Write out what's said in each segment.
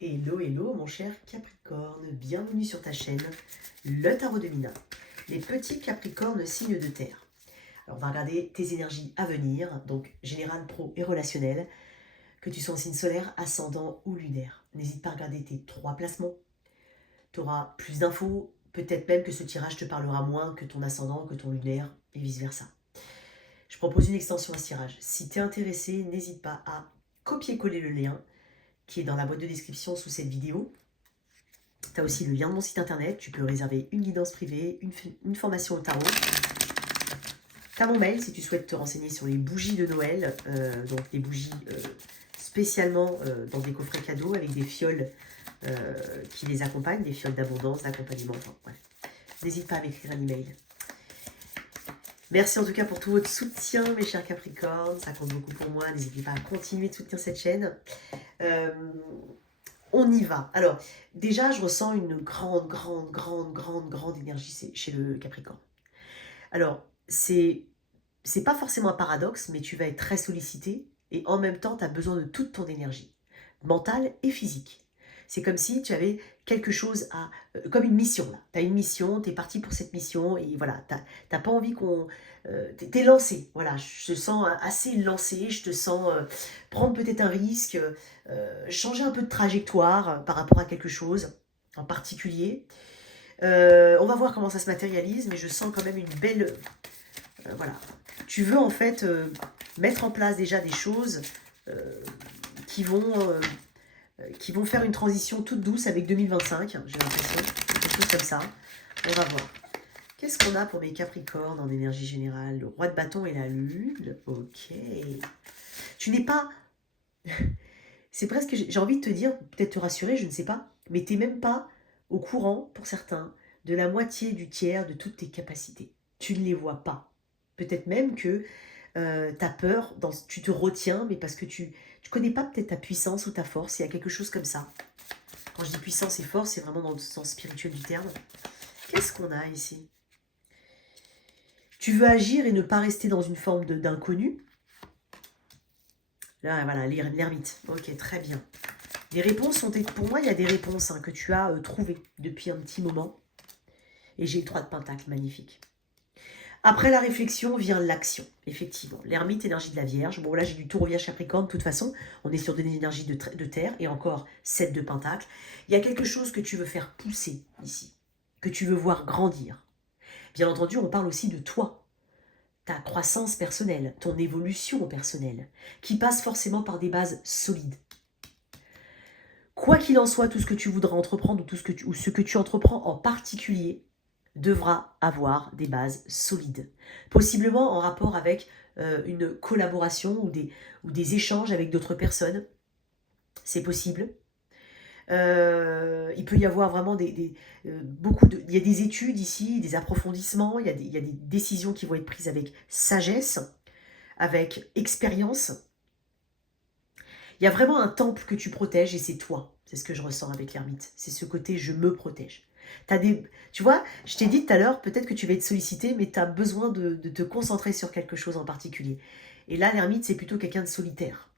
Hello, hello mon cher Capricorne, bienvenue sur ta chaîne, le Tarot de Mina, les petits Capricornes signes de terre. Alors on va regarder tes énergies à venir, donc général, pro et relationnel, que tu sois en signe solaire, ascendant ou lunaire. N'hésite pas à regarder tes 3 placements, tu auras plus d'infos, peut-être même que ce tirage te parlera moins que ton ascendant, que ton lunaire et vice versa. Je propose une extension à ce tirage. Si tu es intéressé, n'hésite pas à copier-coller le lien qui est dans la boîte de description sous cette vidéo. Tu as aussi le lien de mon site internet, tu peux réserver une guidance privée, une formation au tarot. Tu as mon mail si tu souhaites te renseigner sur les bougies de Noël, donc des bougies spécialement dans des coffrets cadeaux avec des fioles qui les accompagnent, des fioles d'abondance, d'accompagnement, enfin bref. N'hésite pas à m'écrire un email. Merci en tout cas pour tout votre soutien, mes chers Capricornes, ça compte beaucoup pour moi. N'hésitez pas à continuer de soutenir cette chaîne. On y va. Alors, déjà, je ressens une grande énergie chez le Capricorne. Alors, c'est pas forcément un paradoxe, mais tu vas être très sollicité et en même temps, tu as besoin de toute ton énergie, mentale et physique. C'est comme si tu avais quelque chose à... comme une mission, là. Tu as une mission, tu es parti pour cette mission, et voilà, tu n'as pas envie qu'on... tu es lancé, voilà, je te sens assez lancé, je te sens prendre peut-être un risque, changer un peu de trajectoire par rapport à quelque chose en particulier. On va voir comment ça se matérialise, mais je sens quand même une belle... voilà. Tu veux en fait mettre en place déjà des choses qui vont faire une transition toute douce avec 2025, j'ai l'impression, quelque chose comme ça. On va voir. Qu'est-ce qu'on a pour mes Capricornes en énergie générale? Le roi de bâton et la lune. Ok. Tu n'es pas... C'est presque, j'ai envie de te dire, peut-être te rassurer, je ne sais pas, mais tu n'es même pas au courant, pour certains, de la moitié du tiers de toutes tes capacités. Tu ne les vois pas. Peut-être même que tu as peur, tu te retiens, mais parce que tu ne connais pas peut-être ta puissance ou ta force, il y a quelque chose comme ça. Quand je dis puissance et force, c'est vraiment dans le sens spirituel du terme. Qu'est-ce qu'on a ici? Tu veux agir et ne pas rester dans une forme d'inconnu. Là, voilà, l'ermite. Ok, très bien. Les réponses sont... Pour moi, il y a des réponses que tu as trouvées depuis un petit moment. Et j'ai le 3 de Pentacle, magnifique. Après la réflexion vient l'action, effectivement. L'ermite, énergie de la Vierge. Bon, là, j'ai du Taureau, Vierge, Capricorne. De toute façon, on est sur des énergies de terre. Et encore, 7 de Pentacle. Il y a quelque chose que tu veux faire pousser ici. Que tu veux voir grandir. Bien entendu, on parle aussi de toi. Ta croissance personnelle, ton évolution personnelle, qui passe forcément par des bases solides. Quoi qu'il en soit, tout ce que tu voudras entreprendre ou ce que tu entreprends en particulier devra avoir des bases solides. Possiblement en rapport avec une collaboration ou des échanges avec d'autres personnes. C'est possible. Il peut y avoir vraiment beaucoup de... Il y a des études ici, des approfondissements, il y a des décisions qui vont être prises avec sagesse, avec expérience. Il y a vraiment un temple que tu protèges et c'est toi. C'est ce que je ressens avec l'ermite. C'est ce côté « je me protège ». Tu vois, je t'ai dit tout à l'heure, peut-être que tu vas être sollicité, mais tu as besoin de te concentrer sur quelque chose en particulier. Et là, l'ermite, c'est plutôt quelqu'un de solitaire.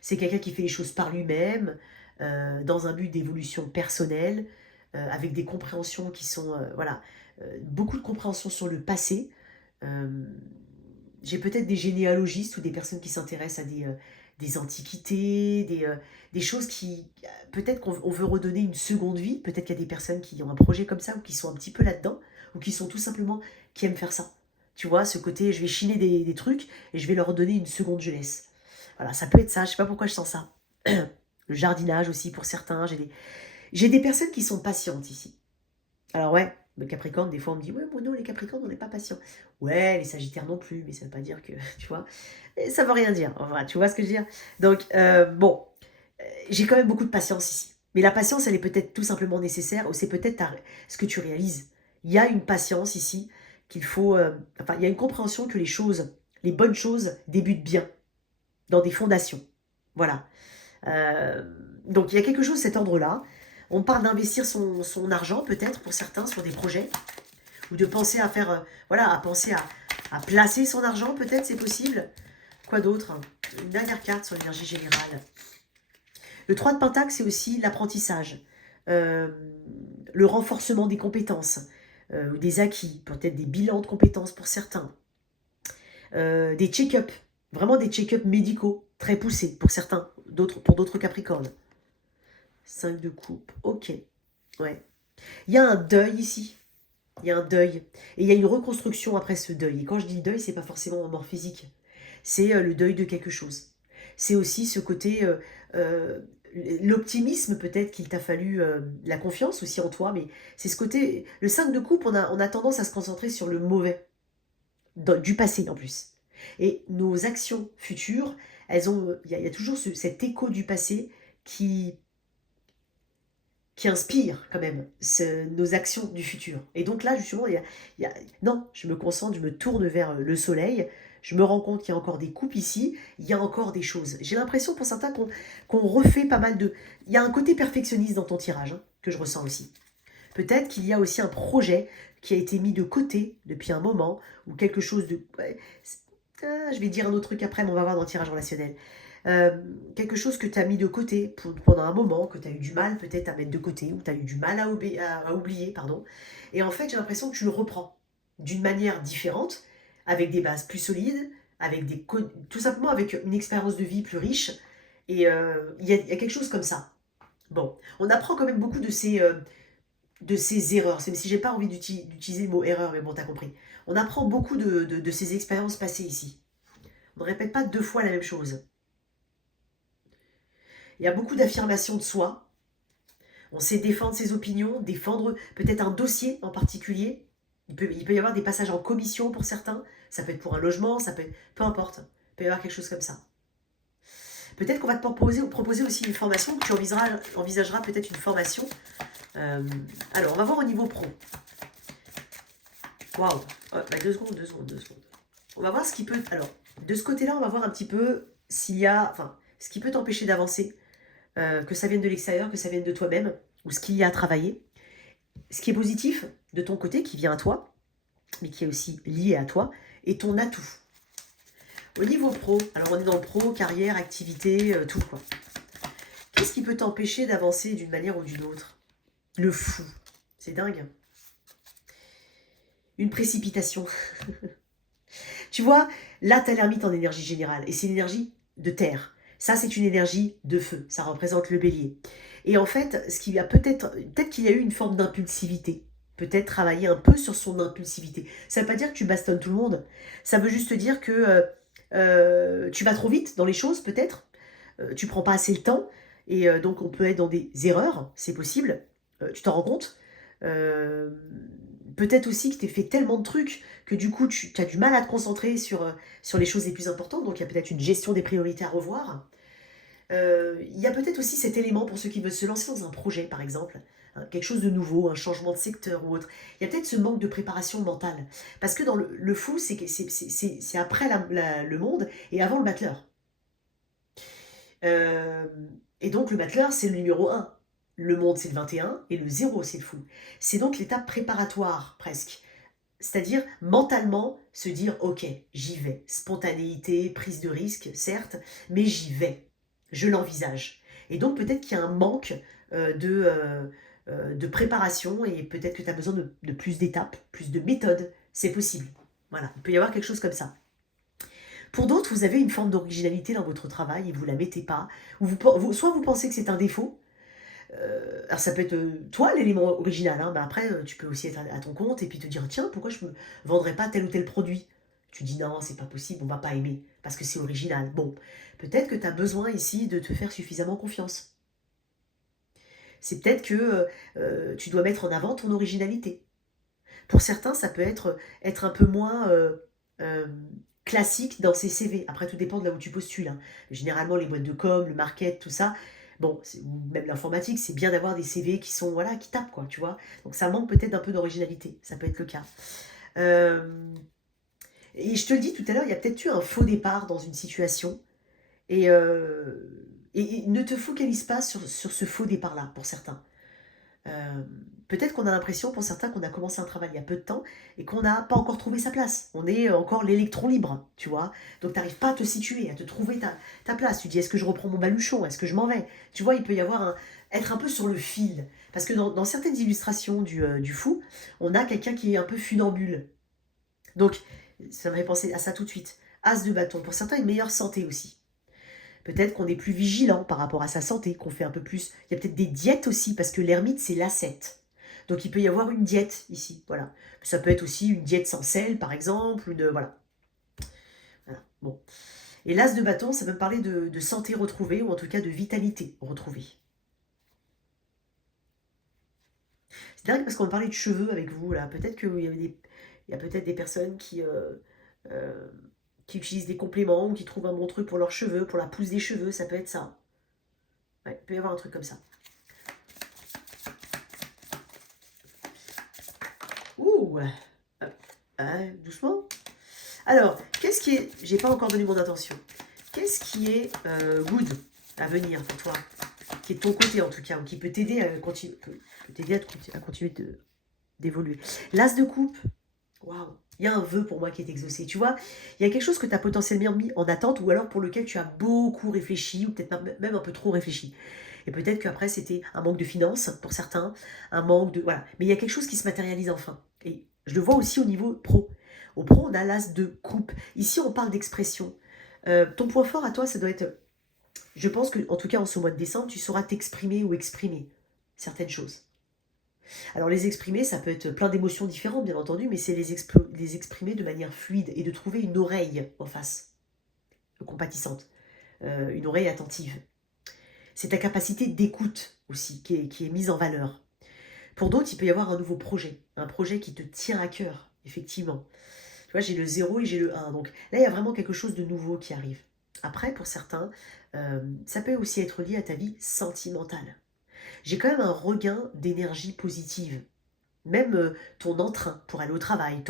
C'est quelqu'un qui fait les choses par lui-même, dans un but d'évolution personnelle, avec des compréhensions qui sont... voilà, beaucoup de compréhensions sur le passé. J'ai peut-être des généalogistes ou des personnes qui s'intéressent à des antiquités, des choses qui... Peut-être qu'on veut redonner une seconde vie. Peut-être qu'il y a des personnes qui ont un projet comme ça ou qui sont un petit peu là-dedans ou qui sont tout simplement... qui aiment faire ça. Tu vois, ce côté, je vais chiner des trucs et je vais leur donner une seconde jeunesse. Voilà, ça peut être ça. Je ne sais pas pourquoi je sens ça. Le jardinage aussi pour certains. J'ai des personnes qui sont patientes ici. Alors ouais, le Capricorne, des fois on me dit « Ouais, Mono, les Capricornes, on n'est pas patients. » Ouais, les Sagittaires non plus, mais ça ne veut pas dire que, tu vois, et ça ne veut rien dire. Enfin, tu vois ce que je veux dire? Donc, bon, j'ai quand même beaucoup de patience ici. Mais la patience, elle est peut-être tout simplement nécessaire, ou c'est peut-être ce que tu réalises. Il y a une patience ici qu'il faut... enfin, il y a une compréhension que les bonnes choses débutent bien, dans des fondations. Voilà. Donc, il y a quelque chose de cet ordre-là. On parle d'investir son argent, peut-être, pour certains, sur des projets. Ou de penser à faire... voilà, à penser à placer son argent, peut-être, c'est possible. Quoi d'autre? Une dernière carte sur l'énergie générale. Le 3 de Pentacle, c'est aussi l'apprentissage, euh, le renforcement des compétences, des acquis, peut-être des bilans de compétences pour certains, des check-up, vraiment des check-up médicaux très poussés pour certains, pour d'autres Capricornes. 5 de coupe, ok, ouais. Il y a un deuil ici, il y a un deuil, et il y a une reconstruction après ce deuil. Et quand je dis deuil, c'est pas forcément un mort physique, c'est le deuil de quelque chose. C'est aussi ce côté, euh, l'optimisme peut-être qu'il t'a fallu, la confiance aussi en toi, mais c'est ce côté, le 5 de coupe, on a tendance à se concentrer sur le mauvais, du passé en plus. Et nos actions futures, il y a toujours cet écho du passé qui, qui inspire quand même nos actions du futur. Et donc là, justement, non, je me concentre, je me tourne vers le soleil, je me rends compte qu'il y a encore des coupes ici, il y a encore des choses. J'ai l'impression pour certains qu'on refait pas mal de... Il y a un côté perfectionniste dans ton tirage, hein, que je ressens aussi. Peut-être qu'il y a aussi un projet qui a été mis de côté depuis un moment, ou quelque chose de... Ouais, je vais dire un autre truc après, mais on va voir dans le tirage relationnel. Quelque chose que tu as mis de côté pendant un moment, que tu as eu du mal peut-être à mettre de côté, ou tu as eu du mal à oublier, pardon. Et en fait, j'ai l'impression que tu le reprends d'une manière différente, avec des bases plus solides, tout simplement avec une expérience de vie plus riche. Et il y a quelque chose comme ça. Bon, on apprend quand même beaucoup de ces erreurs, même si j'ai pas envie d'utiliser le mot erreur, mais bon, t'as compris. On apprend beaucoup de ces expériences passées ici. On ne répète pas deux fois la même chose. Il y a beaucoup d'affirmations de soi. On sait défendre ses opinions, défendre peut-être un dossier en particulier. Il peut y avoir des passages en commission pour certains. Ça peut être pour un logement, ça peut être... Peu importe. Il peut y avoir quelque chose comme ça. Peut-être qu'on va te proposer aussi une formation, que tu envisageras peut-être une formation. Alors, on va voir au niveau pro. Waouh. Oh, 2 secondes. On va voir ce qui peut... Alors, de ce côté-là, on va voir un petit peu s'il y a... Enfin, ce qui peut t'empêcher d'avancer. Que ça vienne de l'extérieur, que ça vienne de toi-même, ou ce qu'il y a à travailler. Ce qui est positif de ton côté, qui vient à toi, mais qui est aussi lié à toi, est ton atout. Au niveau pro, alors on est dans le pro, carrière, activité, tout quoi. Qu'est-ce qui peut t'empêcher d'avancer d'une manière ou d'une autre? Le fou. C'est dingue. Une précipitation. Tu vois, là, tu as l'ermite en énergie générale, et c'est l'énergie de terre. Ça, c'est une énergie de feu. Ça représente le bélier. Et en fait, ce qu'il y a peut-être qu'il y a eu une forme d'impulsivité. Peut-être travailler un peu sur son impulsivité. Ça ne veut pas dire que tu bastonnes tout le monde. Ça veut juste dire que tu vas trop vite dans les choses, peut-être. Tu prends pas assez le temps. Et donc, on peut être dans des erreurs. C'est possible. Tu t'en rends compte. Euh, Peut-être aussi que tu as fait tellement de trucs que du coup, tu as du mal à te concentrer sur les choses les plus importantes. Donc, il y a peut-être une gestion des priorités à revoir. Il y a peut-être aussi cet élément pour ceux qui veulent se lancer dans un projet, par exemple, hein, quelque chose de nouveau, un changement de secteur ou autre. Il y a peut-être ce manque de préparation mentale. Parce que dans le fou, c'est après le monde et avant le battleur. Euh, et donc, le battleur, c'est le numéro un. Le monde, c'est le 21 et le zéro, c'est le fou. C'est donc l'étape préparatoire, presque. C'est-à-dire, mentalement, se dire, ok, j'y vais. Spontanéité, prise de risque, certes, mais j'y vais. Je l'envisage. Et donc, peut-être qu'il y a un manque de préparation et peut-être que tu as besoin de plus d'étapes, plus de méthodes. C'est possible. Voilà, il peut y avoir quelque chose comme ça. Pour d'autres, vous avez une forme d'originalité dans votre travail et vous ne la mettez pas. Ou soit vous pensez que c'est un défaut, alors ça peut être toi l'élément original, hein, mais après tu peux aussi être à ton compte et puis te dire tiens pourquoi je ne vendrais pas tel ou tel produit. Tu dis non c'est pas possible, on va pas aimer parce que c'est original. Bon, peut-être que tu as besoin ici de te faire suffisamment confiance. C'est peut-être que tu dois mettre en avant ton originalité. Pour certains ça peut être un peu moins euh, classique dans ses CV. Après tout dépend de là où tu postules, hein. Généralement les boîtes de com, le market, tout ça. Bon, même l'informatique, c'est bien d'avoir des CV qui sont, voilà, qui tapent, quoi, tu vois. Donc ça manque peut-être d'un peu d'originalité, ça peut être le cas. Euh, et je te le dis tout à l'heure, il y a peut-être eu un faux départ dans une situation. Et, et ne te focalise pas sur ce faux départ-là, pour certains. Euh, Peut-être qu'on a l'impression, pour certains, qu'on a commencé un travail il y a peu de temps et qu'on n'a pas encore trouvé sa place. On est encore l'électron libre, tu vois. Donc, tu n'arrives pas à te situer, à te trouver ta place. Tu dis, est-ce que je reprends mon baluchon? Est-ce que je m'en vais? Tu vois, il peut y avoir être un peu sur le fil. Parce que dans certaines illustrations du fou, on a quelqu'un qui est un peu funambule. Donc, ça m'avait pensé à ça tout de suite. As de bâton. Pour certains, une meilleure santé aussi. Peut-être qu'on est plus vigilant par rapport à sa santé, qu'on fait un peu plus. Il y a peut-être des diètes aussi, parce que l'ermite, c'est l'ascète. Donc il peut y avoir une diète ici, voilà. Ça peut être aussi une diète sans sel, par exemple, voilà. Voilà. Bon. Et l'as de bâton, ça peut me parler de santé retrouvée, ou en tout cas de vitalité retrouvée. C'est dingue parce qu'on parlait de cheveux avec vous, là. Peut-être il y a peut-être des personnes euh, qui utilisent des compléments, ou qui trouvent un bon truc pour leurs cheveux, pour la pousse des cheveux, ça peut être ça. Ouais, il peut y avoir un truc comme ça. Ouh, doucement. Alors, qu'est-ce qui est... J'ai pas encore donné mon intention. Qu'est-ce qui est good à venir pour toi? Qui est de ton côté en tout cas, ou qui peut t'aider à continuer, à continuer d'évoluer. L'as de coupe, waouh, il y a un vœu pour moi qui est exaucé. Tu vois, il y a quelque chose que tu as potentiellement mis en attente, ou alors pour lequel tu as beaucoup réfléchi, ou peut-être même un peu trop réfléchi. Et peut-être qu'après, c'était un manque de finances pour certains, un manque de... Voilà. Mais il y a quelque chose qui se matérialise enfin. Et je le vois aussi au niveau pro. Au pro, on a l'as de coupe. Ici, on parle d'expression. Ton point fort à toi, ça doit être... Je pense que, en tout cas, en ce mois de décembre, tu sauras t'exprimer ou exprimer certaines choses. Alors, les exprimer, ça peut être plein d'émotions différentes, bien entendu, mais c'est les exprimer de manière fluide et de trouver une oreille en face, compatissante, une oreille attentive. C'est ta capacité d'écoute aussi qui est mise en valeur. Pour d'autres, il peut y avoir un nouveau projet, un projet qui te tient à cœur, effectivement. Tu vois, j'ai le 0 et j'ai le 1. Donc là, il y a vraiment quelque chose de nouveau qui arrive. Après, pour certains, ça peut aussi être lié à ta vie sentimentale. J'ai quand même un regain d'énergie positive. Même ton entrain pour aller au travail,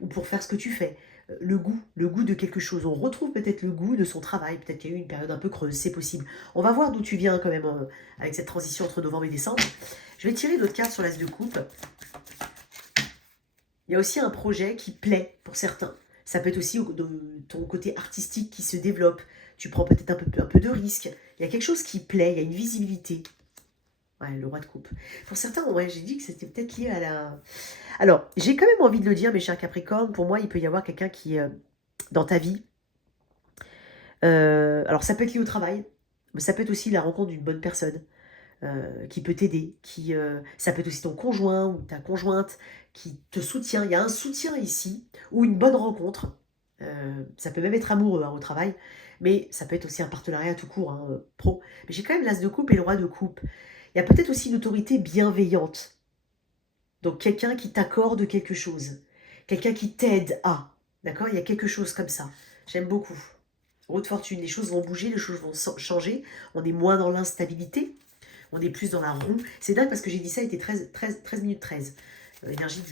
ou pour faire ce que tu fais. Le goût de quelque chose. On retrouve peut-être le goût de son travail. Peut-être qu'il y a eu une période un peu creuse, c'est possible. On va voir d'où tu viens quand même avec cette transition entre novembre et décembre. Je vais tirer d'autres cartes sur l'as de coupe. Il y a aussi un projet qui plaît pour certains. Ça peut être aussi ton côté artistique qui se développe. Tu prends peut-être un peu de risque. Il y a quelque chose qui plaît, il y a une visibilité. Ouais, le roi de coupe. Pour certains, ouais, j'ai dit que c'était peut-être lié à la... Alors, j'ai quand même envie de le dire, mes chers Capricornes, pour moi, il peut y avoir quelqu'un qui, dans ta vie, alors ça peut être lié au travail, mais ça peut être aussi la rencontre d'une bonne personne qui peut t'aider, ça peut être aussi ton conjoint ou ta conjointe qui te soutient. Il y a un soutien ici, ou une bonne rencontre. Ça peut même être amoureux au travail, mais ça peut être aussi un partenariat tout court, hein, pro. Mais j'ai quand même l'as de coupe et le roi de coupe. Il y a peut-être aussi une autorité bienveillante. Donc quelqu'un qui t'accorde quelque chose. Quelqu'un qui t'aide à. D'accord? Il y a quelque chose comme ça. J'aime beaucoup. Roue de fortune, les choses vont bouger, les choses vont changer. On est moins dans l'instabilité. On est plus dans la roue. C'est dingue parce que j'ai dit ça, il était 13 minutes 13. L'énergie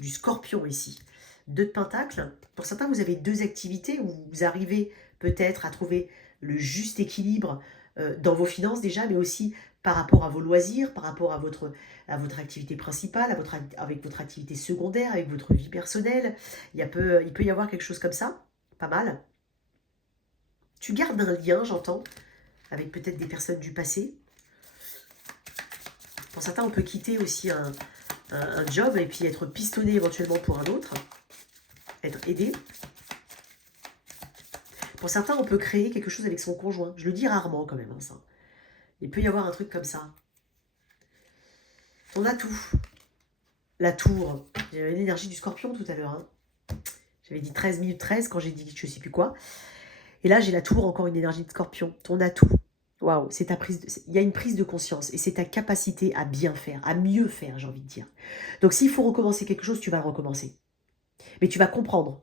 du scorpion ici. 2 de pentacles. Pour certains, vous avez 2 activités où vous arrivez peut-être à trouver le juste équilibre dans vos finances déjà, mais aussi par rapport à vos loisirs, par rapport à votre activité principale, avec votre activité secondaire, avec votre vie personnelle. Il peut y avoir quelque chose comme ça, pas mal. Tu gardes un lien, j'entends, avec peut-être des personnes du passé. Pour certains, on peut quitter aussi un job et puis être pistonné éventuellement pour un autre, être aidé. Pour certains, on peut créer quelque chose avec son conjoint. Je le dis rarement quand même, hein, ça. Il peut y avoir un truc comme ça. Ton atout, la tour. J'avais l'énergie du scorpion tout à l'heure. Hein. J'avais dit 13 minutes 13 quand j'ai dit je ne sais plus quoi. Et là, j'ai la tour, encore une énergie de scorpion. Ton atout. Waouh, c'est ta il y a une prise de conscience et c'est ta capacité à bien faire, à mieux faire, j'ai envie de dire. Donc s'il faut recommencer quelque chose, tu vas le recommencer. Mais tu vas comprendre.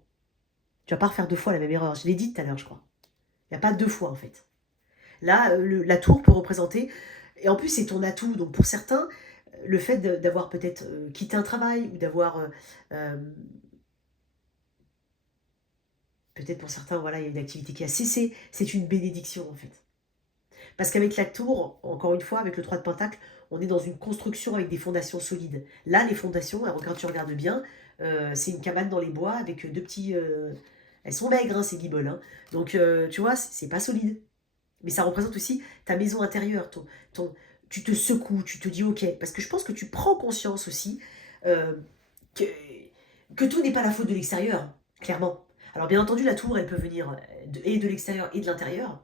Tu vas pas refaire 2 fois la même erreur. Je l'ai dit tout à l'heure, je crois. Il n'y a pas 2 fois, en fait. Là, la tour peut représenter... Et en plus, c'est ton atout. Donc, pour certains, le fait d'avoir peut-être quitté un travail ou d'avoir... peut-être pour certains, voilà, il y a une activité qui a cessé. C'est une bénédiction, en fait. Parce qu'avec la tour, encore une fois, avec le 3 de Pentacle, on est dans une construction avec des fondations solides. Là, les fondations, alors, quand tu regardes bien, c'est une cabane dans les bois avec deux petits... elles sont maigres, hein, ces guibolles. Hein. Donc, tu vois, c'est pas solide. Mais ça représente aussi ta maison intérieure. Tu te secoues, tu te dis OK. Parce que je pense que tu prends conscience aussi euh, que, que tout n'est pas la faute de l'extérieur, clairement. Alors, bien entendu, la tour, elle peut venir et de l'extérieur et de l'intérieur.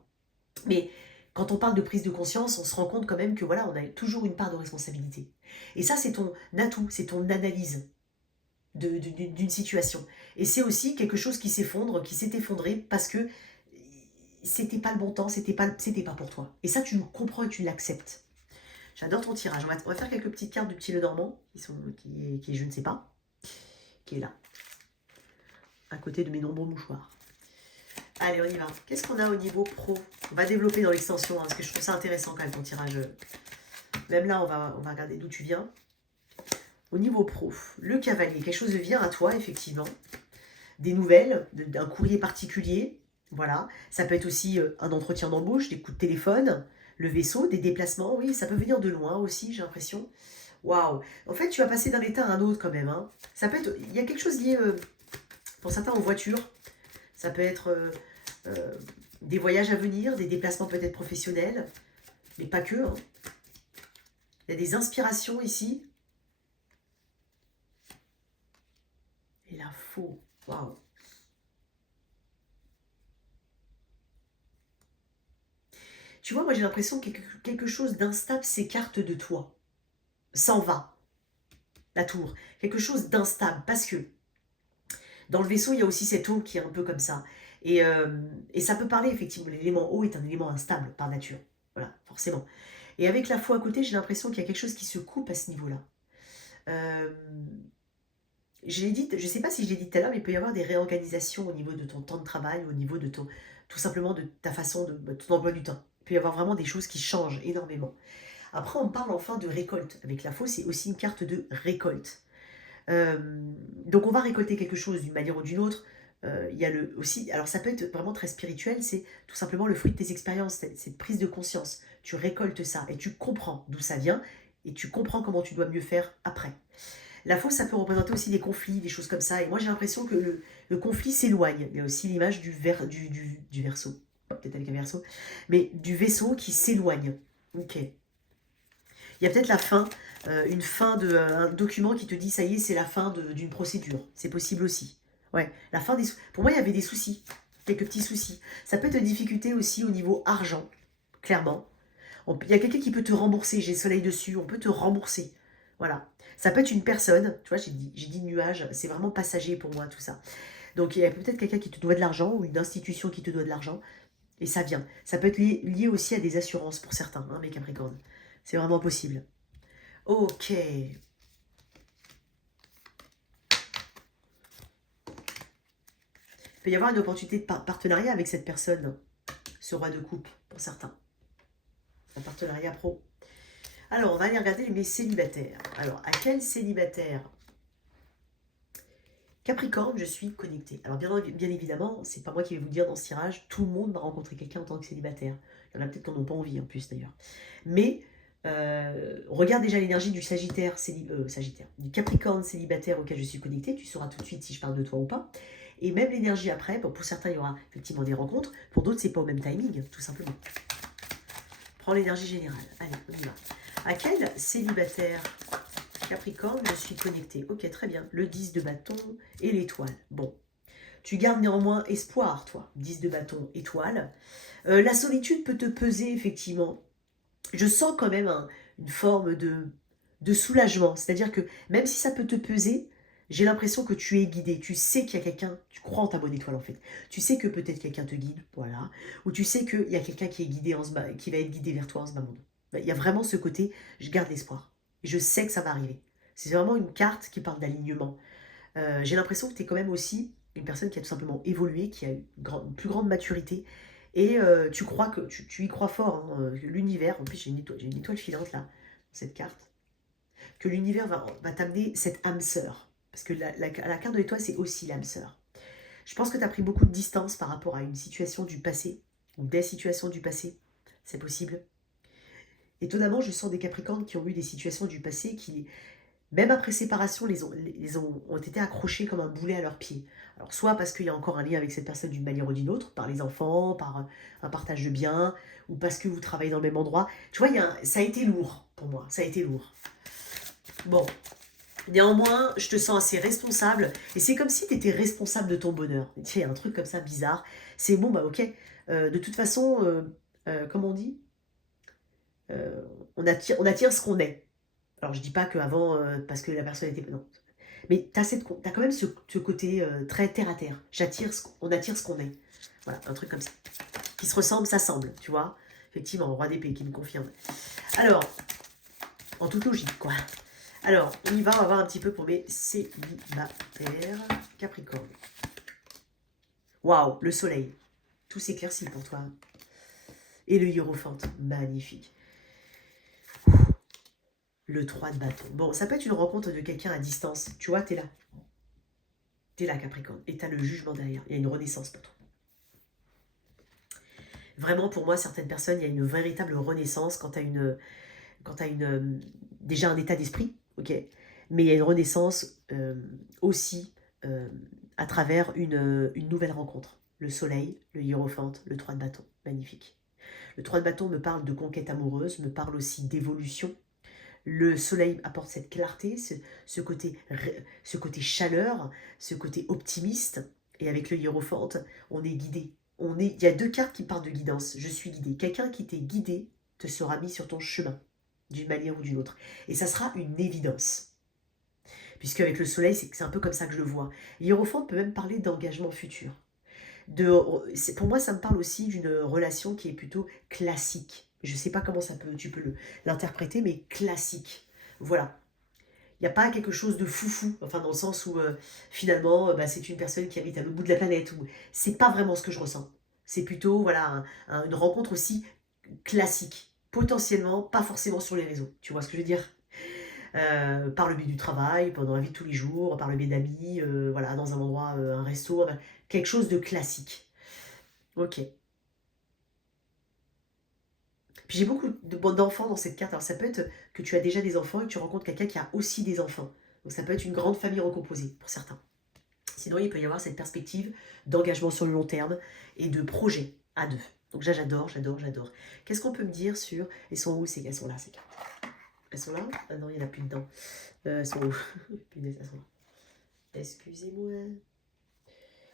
Mais quand on parle de prise de conscience, on se rend compte quand même que voilà, on a toujours une part de responsabilité. Et ça, c'est ton atout, c'est ton analyse d'une situation. Et c'est aussi quelque chose qui s'effondre, qui s'est effondré parce que c'était pas le bon temps, c'était pas pour toi. Et ça, tu le comprends et tu l'acceptes. J'adore ton tirage. On va faire quelques petites cartes du petit Lenormand, qui est je ne sais pas, qui est là, à côté de mes nombreux mouchoirs. Allez, on y va. Qu'est-ce qu'on a au niveau pro? On va développer dans l'extension, hein, parce que je trouve ça intéressant quand même ton tirage. Même là, on va regarder d'où tu viens. Au niveau pro, le cavalier, quelque chose vient à toi, effectivement. Des nouvelles, d'un courrier particulier. Voilà. Ça peut être aussi un entretien d'embauche, des coups de téléphone, le vaisseau, des déplacements. Oui, ça peut venir de loin aussi, j'ai l'impression. Waouh. En fait, tu vas passer d'un état à un autre quand même. Hein. Ça peut être... Il y a quelque chose lié, pour certains, en voiture. Ça peut être des voyages à venir, des déplacements peut-être professionnels, mais pas que. Hein. Il y a des inspirations ici. Et la faux. Waouh. Tu vois, moi j'ai l'impression que quelque chose d'instable s'écarte de toi. S'en va. La tour. Quelque chose d'instable. Parce que dans le vaisseau, il y a aussi cette eau qui est un peu comme ça. Et ça peut parler, effectivement. L'élément eau est un élément instable par nature. Voilà, forcément. Et avec la foi à côté, j'ai l'impression qu'il y a quelque chose qui se coupe à ce niveau-là. Euh, je l'ai dit, je ne sais pas si je l'ai dit tout à l'heure, mais il peut y avoir des réorganisations au niveau de ton temps de travail, au niveau de ton, tout simplement de ta façon de ton emploi du temps. Il peut y avoir vraiment des choses qui changent énormément. Après, on parle enfin de récolte. Avec la faux, c'est aussi une carte de récolte. Euh, donc, on va récolter quelque chose d'une manière ou d'une autre. Il y a le aussi, alors ça peut être vraiment très spirituel, c'est tout simplement le fruit de tes expériences, cette prise de conscience. Tu récoltes ça et tu comprends d'où ça vient et tu comprends comment tu dois mieux faire après. La fausse, ça peut représenter aussi des conflits, des choses comme ça. Et moi, j'ai l'impression que le conflit s'éloigne. Il y a aussi l'image du verso. Peut-être avec un verso. Mais du vaisseau qui s'éloigne. Ok. Il y a peut-être la fin, une fin d'un document qui te dit, ça y est, c'est la fin d'une procédure. C'est possible aussi. Ouais. La fin des Pour moi, il y avait des soucis. Quelques petits soucis. Ça peut être une difficulté aussi au niveau argent. Clairement. Il y a quelqu'un qui peut te rembourser. J'ai le soleil dessus. On peut te rembourser. Voilà. Ça peut être une personne, tu vois, j'ai dit nuage, c'est vraiment passager pour moi tout ça. Donc il y a peut-être quelqu'un qui te doit de l'argent ou une institution qui te doit de l'argent et ça vient. Ça peut être lié aussi à des assurances pour certains, hein, mes Capricornes. C'est vraiment possible. Ok. Il peut y avoir une opportunité de partenariat avec cette personne, ce roi de coupe pour certains. Un partenariat pro. Alors, on va aller regarder mes célibataires. Alors, à quel célibataire Capricorne, je suis connectée. Alors bien évidemment, c'est pas moi qui vais vous dire dans ce tirage, tout le monde va rencontrer quelqu'un en tant que célibataire. Il y en a peut-être qui n'en ont pas envie en plus d'ailleurs. Mais regarde déjà l'énergie du Sagittaire, du Capricorne célibataire auquel je suis connectée. Tu sauras tout de suite si je parle de toi ou pas. Et même l'énergie après, pour certains il y aura effectivement des rencontres, pour d'autres c'est pas au même timing, tout simplement. Prends l'énergie générale. Allez, on y va. À quel célibataire Capricorne, je suis connectée. Ok, très bien. Le 10 de bâton et l'étoile. Bon. Tu gardes néanmoins espoir, toi. 10 de bâton, étoile. La solitude peut te peser, effectivement. Je sens quand même une forme de soulagement. C'est-à-dire que même si ça peut te peser, j'ai l'impression que tu es guidé. Tu sais qu'il y a quelqu'un, tu crois en ta bonne étoile en fait. Tu sais que peut-être quelqu'un te guide, voilà. Ou tu sais qu'il y a quelqu'un qui est guidé qui va être guidé vers toi en ce moment. Il y a vraiment ce côté, je garde l'espoir. Et je sais que ça va arriver. C'est vraiment une carte qui parle d'alignement. J'ai l'impression que tu es quand même aussi une personne qui a tout simplement évolué, qui a une plus grande maturité. Et tu crois que tu y crois fort, hein, l'univers, en plus j'ai une étoile filante là, dans cette carte, que l'univers va t'amener cette âme sœur. Parce que la carte de l'étoile, c'est aussi l'âme sœur. Je pense que tu as pris beaucoup de distance par rapport à une situation du passé, ou des situations du passé. C'est possible. Étonnamment, je sens des Capricornes qui ont eu des situations du passé qui, même après séparation, ont été accrochés comme un boulet à leurs pieds. Alors, soit parce qu'il y a encore un lien avec cette personne d'une manière ou d'une autre, par les enfants, par un partage de biens, ou parce que vous travaillez dans le même endroit. Tu vois, ça a été lourd pour moi, ça a été lourd. Bon, néanmoins, je te sens assez responsable, et c'est comme si tu étais responsable de ton bonheur. Tu sais, un truc comme ça bizarre. C'est bon, bah ok. De toute façon, comme on dit, euh, on attire ce qu'on est. Alors je dis pas qu'avant, parce que la personne était... Non. Mais tu as, quand même ce côté très terre à terre. On attire ce qu'on est. Voilà, un truc comme ça. Qui se ressemble, ça semble, tu vois. Effectivement, roi d'épée qui me confirme. Alors, en toute logique, quoi. Alors, on y va, on va voir un petit peu pour mes célibataires Capricorne. Waouh, le soleil. Tout s'éclaircit pour toi. Et le hiérophante, magnifique. Le 3 de bâton. Bon, ça peut être une rencontre de quelqu'un à distance. Tu vois, t'es là. T'es là, Capricorne. Et t'as le jugement derrière. Il y a une renaissance pour toi. Vraiment, pour moi, certaines personnes, il y a une véritable renaissance quand t'as déjà un état d'esprit, ok. Mais il y a une renaissance aussi à travers une nouvelle rencontre. Le soleil, le hiérophante, le 3 de bâton. Magnifique. Le 3 de bâton me parle de conquête amoureuse, me parle aussi d'évolution. Le soleil apporte cette clarté, ce côté chaleur, ce côté optimiste. Et avec le hiérophante, on est guidé. Il y a deux cartes qui parlent de guidance. Je suis guidé. Quelqu'un qui t'est guidé te sera mis sur ton chemin, d'une manière ou d'une autre. Et ça sera une évidence. Puisque avec le soleil, c'est un peu comme ça que je le vois. L'hiérophante peut même parler d'engagement futur. Pour moi, ça me parle aussi d'une relation qui est plutôt classique. Je ne sais pas comment tu peux l'interpréter, mais classique. Voilà. Il n'y a pas quelque chose de foufou, enfin dans le sens où finalement bah, c'est une personne qui habite à l'autre bout de la planète. C'est pas vraiment ce que je ressens. C'est plutôt voilà une rencontre aussi classique, potentiellement pas forcément sur les réseaux. Tu vois ce que je veux dire? Par le biais du travail, pendant la vie de tous les jours, par le biais d'amis, voilà, dans un endroit, un resto, quelque chose de classique. Ok. Puis j'ai beaucoup d'enfants dans cette carte. Alors ça peut être que tu as déjà des enfants et que tu rencontres quelqu'un qui a aussi des enfants. Donc ça peut être une grande famille recomposée pour certains. Sinon, il peut y avoir cette perspective d'engagement sur le long terme et de projet à deux. Donc là, j'adore, j'adore, j'adore. Qu'est-ce qu'on peut me dire sur... Elles sont où Elles sont là, ces cartes. Elles sont là? Ah non, il n'y en a plus dedans. Elles sont où? Punaise, elles sont là. Excusez-moi.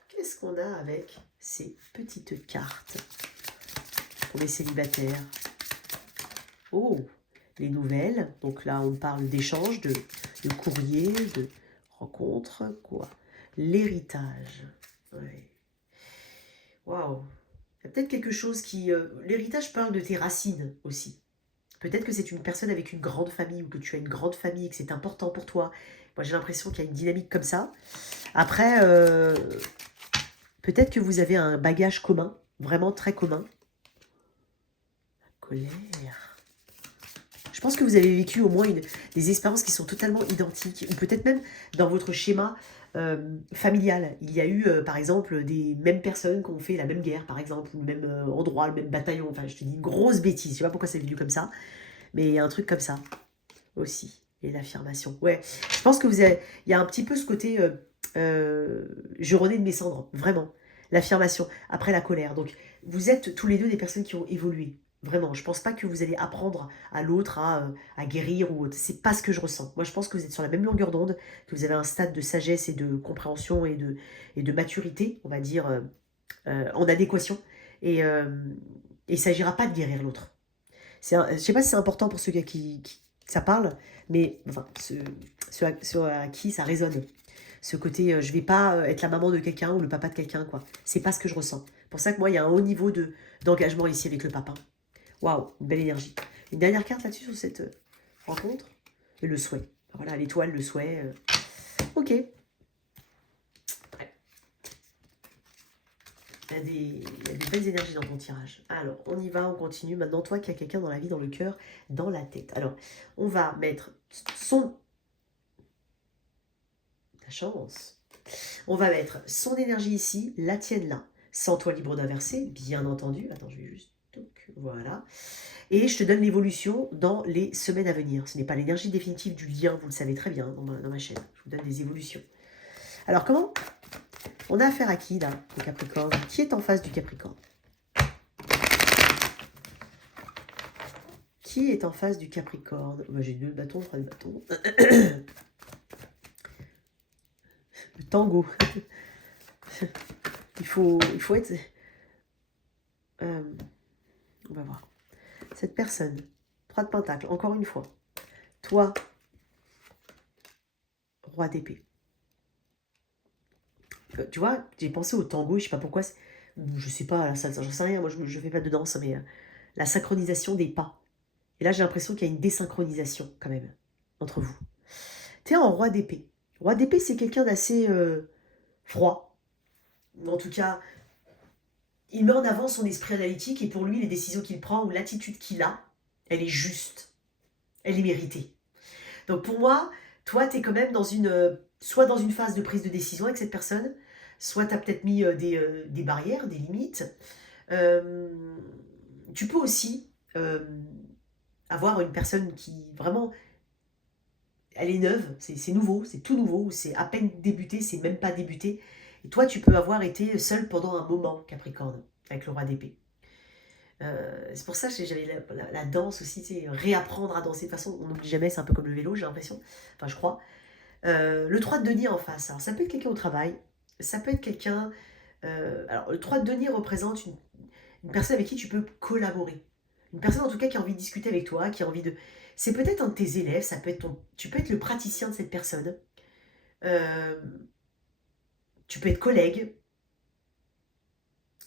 Qu'est-ce qu'on a avec ces petites cartes pour les célibataires? Oh, les nouvelles. Donc là, on parle d'échanges, de courrier, de rencontres, quoi. L'héritage. Ouais. Waouh. Il y a peut-être quelque chose qui... l'héritage parle de tes racines aussi. Peut-être que c'est une personne avec une grande famille ou que tu as une grande famille et que c'est important pour toi. Moi, j'ai l'impression qu'il y a une dynamique comme ça. Après, peut-être que vous avez un bagage commun, vraiment très commun. La colère. Je pense que vous avez vécu au moins des expériences qui sont totalement identiques, ou peut-être même dans votre schéma familial. Il y a eu, par exemple, des mêmes personnes qui ont fait la même guerre, par exemple, ou le même endroit, le même bataillon. Enfin, je te dis une grosse bêtise, je sais pas pourquoi c'est venu comme ça, mais il y a un truc comme ça aussi. Et l'affirmation. Ouais, je pense que il y a un petit peu ce côté je renais de mes cendres, vraiment. L'affirmation, après la colère. Donc, vous êtes tous les deux des personnes qui ont évolué. Vraiment, je pense pas que vous allez apprendre à l'autre à guérir ou autre. C'est pas ce que je ressens. Moi, je pense que vous êtes sur la même longueur d'onde, que vous avez un stade de sagesse et de compréhension et de maturité, on va dire, en adéquation. Et il s'agira pas de guérir l'autre. Je sais pas si c'est important pour ceux qui ça parle, mais enfin, ceux à qui ça résonne. Ce côté, je vais pas être la maman de quelqu'un ou le papa de quelqu'un, quoi. C'est pas ce que je ressens. C'est pour ça que moi, il y a un haut niveau d'engagement ici avec le papa. Waouh, une belle énergie. Une dernière carte là-dessus sur cette rencontre. Et le souhait. Voilà, l'étoile, le souhait. Ok. Ouais. Il y a des belles énergies dans ton tirage. Alors, on y va, on continue. Maintenant, toi qui as quelqu'un dans la vie, dans le cœur, dans la tête. Alors, on va mettre son... Ta chance. On va mettre son énergie ici, la tienne là. Sans toi libre d'inverser, bien entendu. Attends, je vais juste Donc, voilà. Et je te donne l'évolution dans les semaines à venir. Ce n'est pas l'énergie définitive du lien, vous le savez très bien dans ma chaîne. Je vous donne des évolutions. Alors, comment on a affaire à qui, là, le Capricorne? Qui est en face du Capricorne? Qui est en face du Capricorne? Bah, j'ai 2 bâtons, 3 bâtons. Le tango. il faut être... on va voir. Cette personne, 3 de pentacles, encore une fois. Toi, roi d'épée. Tu vois, j'ai pensé au tango, je sais pas pourquoi. Je sais pas, la salsa, j'en sais rien, moi je fais pas de danse, mais la synchronisation des pas. Et là, j'ai l'impression qu'il y a une désynchronisation, quand même, entre vous. Tu es en roi d'épée. Roi d'épée, c'est quelqu'un d'assez froid. En tout cas, il met en avant son esprit analytique et pour lui, les décisions qu'il prend ou l'attitude qu'il a, elle est juste. Elle est méritée. Donc pour moi, toi, tu es quand même dans soit dans une phase de prise de décision avec cette personne, soit tu as peut-être mis des barrières, des limites. Tu peux aussi avoir une personne qui vraiment, elle est neuve, c'est nouveau, c'est tout nouveau, c'est à peine débuté, c'est même pas débuté. Et toi, tu peux avoir été seul pendant un moment, Capricorne, avec le roi d'épée. C'est pour ça que j'avais la danse aussi, tu sais, réapprendre à danser. De toute façon, on n'oublie jamais, c'est un peu comme le vélo, j'ai l'impression. Enfin, je crois. Le 3 de denier en face. Alors, ça peut être quelqu'un au travail, ça peut être quelqu'un... alors, le 3 de denier représente une personne avec qui tu peux collaborer. Une personne, en tout cas, qui a envie de discuter avec toi, qui a envie de... C'est peut-être un de tes élèves, ça peut être tu peux être le praticien de cette personne. Tu peux être collègue.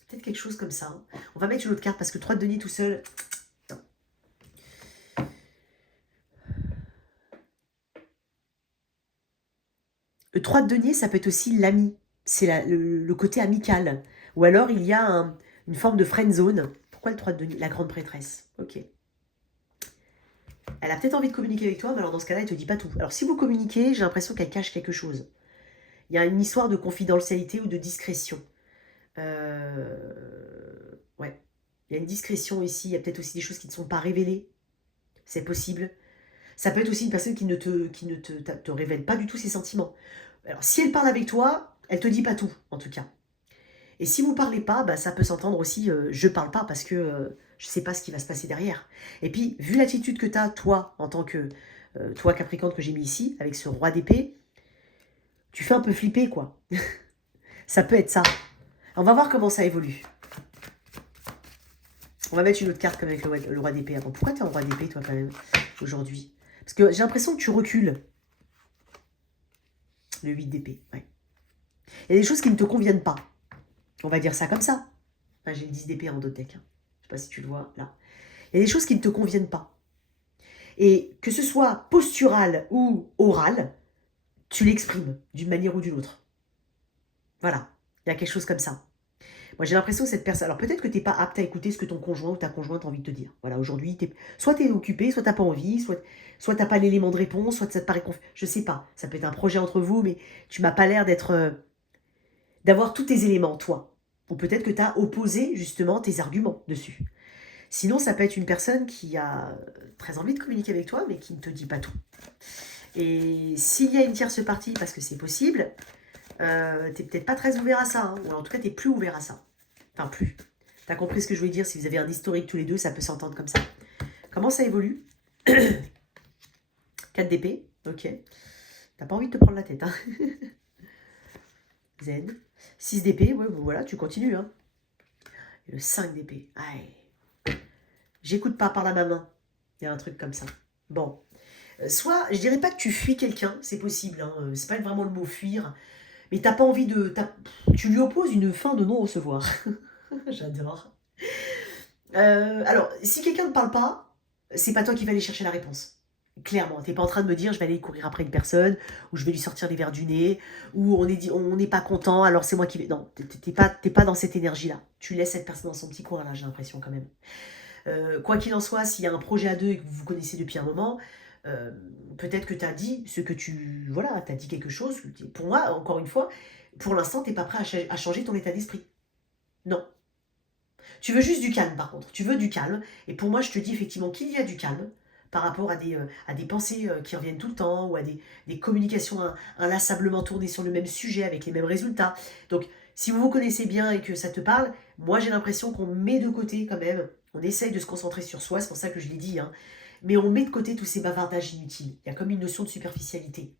Peut-être quelque chose comme ça. Hein. On va mettre une autre carte parce que 3 de denier tout seul... Non. Le 3 de denier, ça peut être aussi l'ami. C'est le côté amical. Ou alors, il y a une forme de friend zone. Pourquoi le 3 de denier? La grande prêtresse. Ok. Elle a peut-être envie de communiquer avec toi, mais alors dans ce cas-là, elle ne te dit pas tout. Alors, si vous communiquez, j'ai l'impression qu'elle cache quelque chose. Il y a une histoire de confidentialité ou de discrétion. Ouais. Il y a une discrétion ici. Il y a peut-être aussi des choses qui ne sont pas révélées. C'est possible. Ça peut être aussi une personne qui ne te révèle pas du tout ses sentiments. Alors, si elle parle avec toi, elle te dit pas tout, en tout cas. Et si vous parlez pas, bah, ça peut s'entendre aussi, je parle pas parce que je sais pas ce qui va se passer derrière. Et puis, vu l'attitude que tu as, toi, en tant que, toi, Capricorne, que j'ai mis ici, avec ce roi d'épée, tu fais un peu flipper, quoi. Ça peut être ça. On va voir comment ça évolue. On va mettre une autre carte comme avec le roi d'épée avant. Pourquoi tu es en roi d'épée, toi, quand même, aujourd'hui? Parce que j'ai l'impression que tu recules. Le 8 d'épée, ouais. Il y a des choses qui ne te conviennent pas. On va dire ça comme ça. Enfin, j'ai le 10 d'épée en d'autres decks. Hein. Je sais pas si tu le vois, là. Il y a des choses qui ne te conviennent pas. Et que ce soit postural ou oral, tu l'exprimes d'une manière ou d'une autre. Voilà. Il y a quelque chose comme ça. Moi, j'ai l'impression que cette personne... Alors, peut-être que tu n'es pas apte à écouter ce que ton conjoint ou ta conjointe a envie de te dire. Voilà, aujourd'hui, soit tu es occupé, soit tu n'as pas envie, soit tu n'as pas l'élément de réponse, soit ça te paraît... Je sais pas. Ça peut être un projet entre vous, mais tu m'as pas l'air d'avoir tous tes éléments, toi. Ou peut-être que tu as opposé, justement, tes arguments dessus. Sinon, ça peut être une personne qui a très envie de communiquer avec toi, mais qui ne te dit pas tout. Et s'il y a une tierce partie, parce que c'est possible, tu n'es peut-être pas très ouvert à ça. Hein, ou en tout cas, tu n'es plus ouvert à ça. Enfin, plus. Tu as compris ce que je voulais dire. Si vous avez un historique tous les deux, ça peut s'entendre comme ça. Comment ça évolue? 4 d'épée. Ok. T'as pas envie de te prendre la tête. Hein. Zen. 6 d'épée. Ouais, bon, voilà, tu continues. Hein. Et le 5 d'épée. Aïe. J'écoute pas, parle à ma main. Il y a un truc comme ça. Bon. Soit, je dirais pas que tu fuis quelqu'un, c'est possible. Hein, c'est pas vraiment le mot fuir. Mais t'as pas envie de... Tu lui opposes une fin de non-recevoir. J'adore. Alors, si quelqu'un ne parle pas, c'est pas toi qui vas aller chercher la réponse. Clairement, t'es pas en train de me dire je vais aller courir après une personne, ou je vais lui sortir des verres du nez, ou on n'est pas content, alors c'est moi qui vais... Non, t'es pas dans cette énergie-là. Tu laisses cette personne dans son petit coin, là, j'ai l'impression quand même. Quoi qu'il en soit, s'il y a un projet à deux et que vous vous connaissez depuis un moment, peut-être que tu as dit ce que tu... Voilà, tu as dit quelque chose. Pour moi, encore une fois, pour l'instant, tu n'es pas prêt à changer ton état d'esprit. Non. Tu veux juste du calme, par contre. Tu veux du calme. Et pour moi, je te dis effectivement qu'il y a du calme par rapport à des pensées qui reviennent tout le temps ou à des communications inlassablement tournées sur le même sujet avec les mêmes résultats. Donc, si vous vous connaissez bien et que ça te parle, moi, j'ai l'impression qu'on met de côté quand même. On essaye de se concentrer sur soi, c'est pour ça que je l'ai dit, hein, mais on met de côté tous ces bavardages inutiles. Il y a comme une notion de superficialité.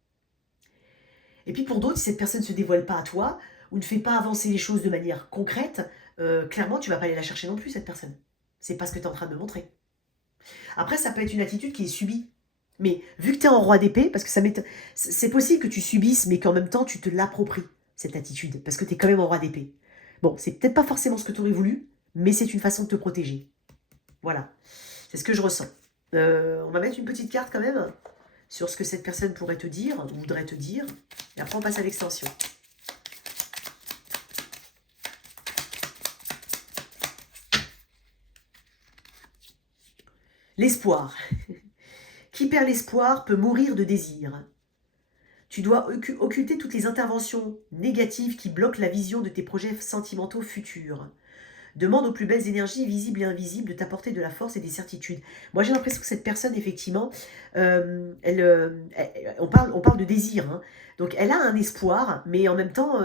Et puis pour d'autres, si cette personne ne se dévoile pas à toi ou ne fait pas avancer les choses de manière concrète, clairement, tu vas pas aller la chercher non plus, cette personne. C'est pas ce que tu es en train de me montrer. Après, ça peut être une attitude qui est subie. Mais vu que tu es en roi d'épée, parce que c'est possible que tu subisses, mais qu'en même temps, tu te l'appropries, cette attitude, parce que tu es quand même en roi d'épée. Bon, c'est peut-être pas forcément ce que tu aurais voulu, mais c'est une façon de te protéger. Voilà, c'est ce que je ressens. On va mettre une petite carte quand même sur ce que cette personne pourrait te dire, ou voudrait te dire, et après on passe à l'extension. L'espoir. Qui perd l'espoir peut mourir de désir. Tu dois occulter toutes les interventions négatives qui bloquent la vision de tes projets sentimentaux futurs. Demande aux plus belles énergies, visibles et invisibles, de t'apporter de la force et des certitudes. Moi, j'ai l'impression que cette personne, effectivement, on parle de désir. Hein. Donc, elle a un espoir, mais en même temps,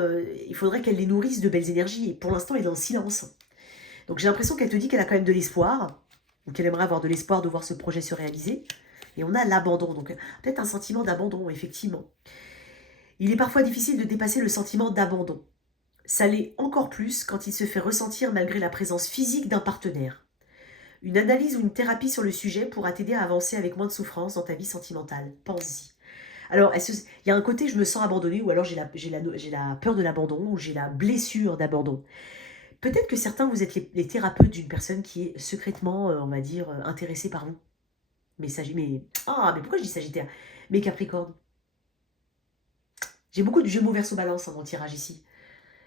il faudrait qu'elle les nourrisse de belles énergies. Et pour l'instant, elle est en silence. Donc, j'ai l'impression qu'elle te dit qu'elle a quand même de l'espoir, ou qu'elle aimerait avoir de l'espoir de voir ce projet se réaliser. Et on a l'abandon. Donc, peut-être un sentiment d'abandon, effectivement. Il est parfois difficile de dépasser le sentiment d'abandon. Ça l'est encore plus quand il se fait ressentir malgré la présence physique d'un partenaire. Une analyse ou une thérapie sur le sujet pourra t'aider à avancer avec moins de souffrance dans ta vie sentimentale. Pense-y. Alors, il y a un côté je me sens abandonné, ou alors j'ai la peur de l'abandon, ou j'ai la blessure d'abandon. Peut-être que certains, vous êtes les thérapeutes d'une personne qui est secrètement, on va dire, intéressée par vous. Mais pourquoi je dis Sagittaire? Mais Capricorne. J'ai beaucoup de Gémeaux Verseau Balance dans mon tirage ici.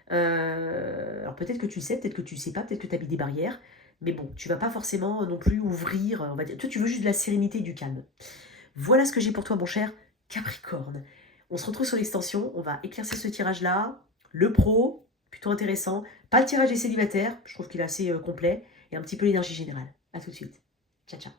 Alors peut-être que tu le sais, peut-être que tu ne sais pas, peut-être que tu as mis des barrières, mais bon, tu vas pas forcément non plus ouvrir, on va dire. Toi, tu veux juste de la sérénité et du calme. Voilà ce que j'ai pour toi, mon cher Capricorne. On se retrouve sur l'extension, on va éclaircir ce tirage-là, le pro, plutôt intéressant, pas le tirage des célibataires, je trouve qu'il est assez complet, et un petit peu l'énergie générale. À tout de suite. Ciao, ciao.